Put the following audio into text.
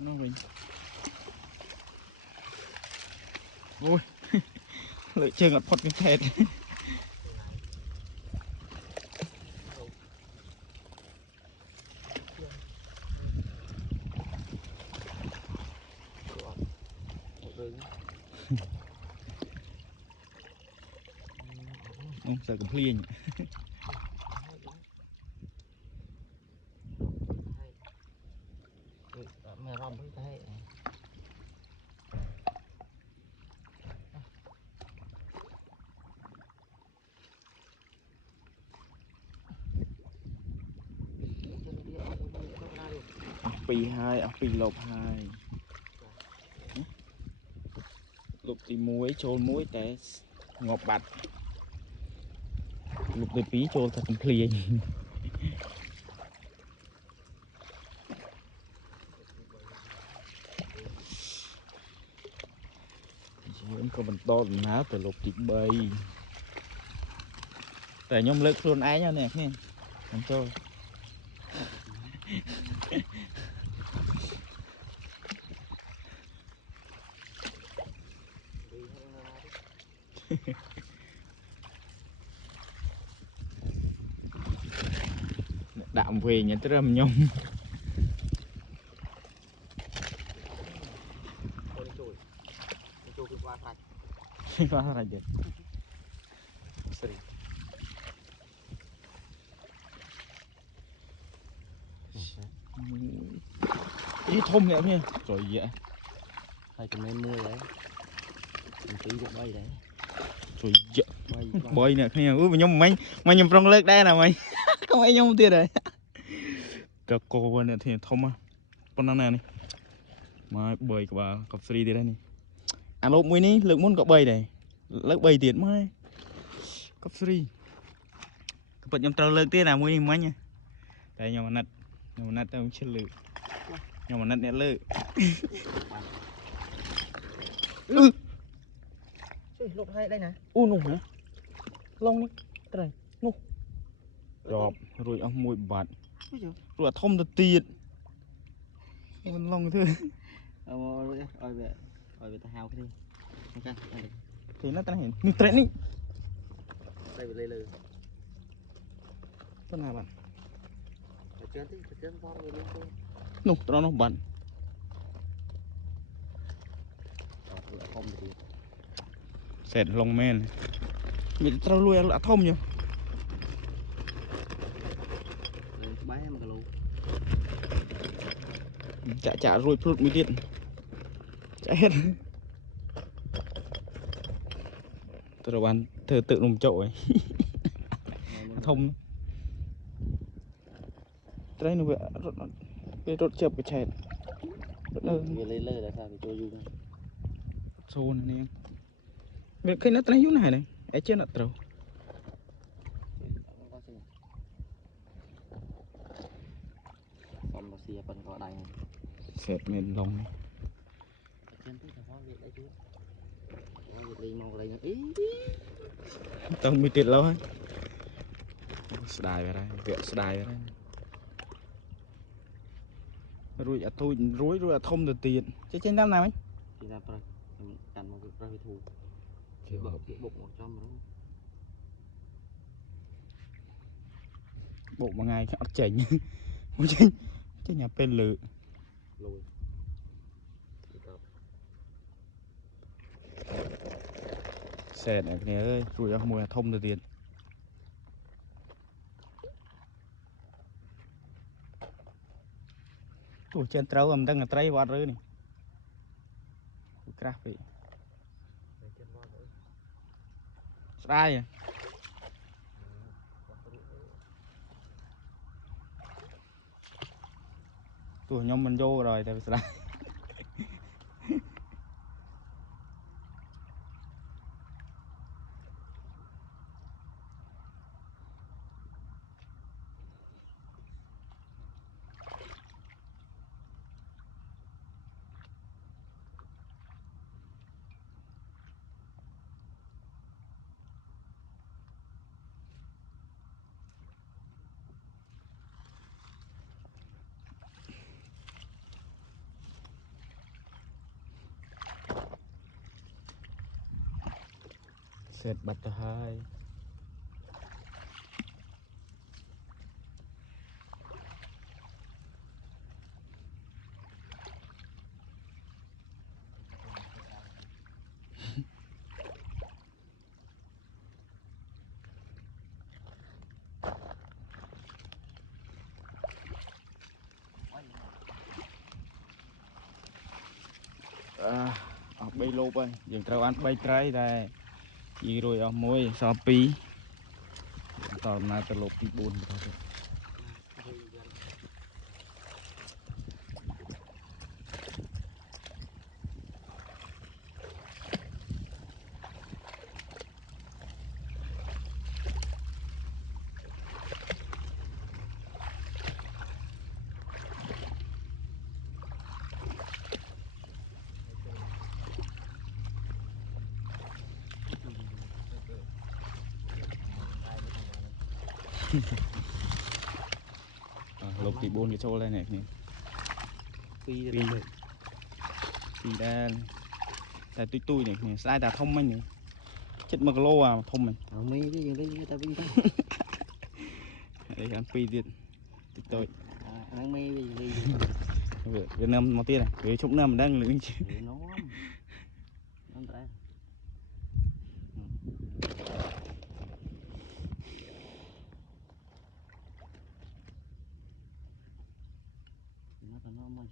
nó mình ôi lợi chơi ngặt phật cái thẹt không sợ cầm liền mẹ rong với thế pì hai pì lộc hai lục thì muối trôn muối té ngọt bạch lục thì pí trôn thật cầm liền vẫn có mình to mình háo từ lục thì bayแต่nhom lực luôn ai nhau nè nghe không cho đạm về nhà trâm nhom quá là đẹp ý thôm nè nghe rồi vậy hai cái mấy mươi đấy mình tí cũng bay đấy rồi vậy bơi nè nghe ui nhom mày mày nhom trong lưới đây là mày không ai nhom tiền rồi cho cô bên này thì thôm á con nó này mà bơi của bà cặp sri đi đây này anh lốp mũi ní lượng muốn có bơi này lớp bơi tiền mới cặp sri các bạn nhom trâu lớn tiền là mũi mấy nha tại nhom nát tao chưa lự nhom nát nét lự lục hay đây nè nụ hả lông đi trời nụ rồi rồi ông mùi bạt rồi thông được tiền mình lông thôi rồi về ta hao cái đi ok thì nó ta hiện nụ trễ đi đây về lư con nào bạn trên con về luôn nụ nó bận không thì sệt lông men mình trâu lui là thông nhỉ bái mà luôn chả rồi phút mới điện chả hết tôi bạn thử tự nồng chậu ấy thông đây nó về rốt chập cái chẹt về lư là sao thì cho du xô này em về cái nó thấy này này ấy chưa là trâu còn một xìa phần có đầy sệt men lông này trên tí là có việc đấy chứ có việc đi mau đây ý tao mới tiệt lâu hết đài về đây vẹo đài về đây rồi tôi rối rồi thông được tiền chứ trên năm nào ấy thì là phải cần một việc phải thu bụng 100 rồi bộ mà ngày ắt chỉnh không chỉnh chứ nhà bên lự lùi xe này nè ơi rồi ông mua thông được tiền ủa trên trâu ông đang là trai vọt rồi này craft vậy sai à tụi nhóm mình vô rồi tại vì sai Set bật hai. Bay lô ơi, dừng trâu ăn bay trái đây, gì rồi ở môi so pi, tao na tao lột pi buồn rồi. Lột pi buồn cái chỗ này này, pi pi đen, tại tôi này, sai ta thông anh này, chết mà lô à thông mình. mấy cái gì đấy người ta biết Đây ăn pi điện, tôi. ăn mấy cái gì Việt Nam một tia này, với chỗ Nam đang lưỡi chứ. nó ra nó còn nó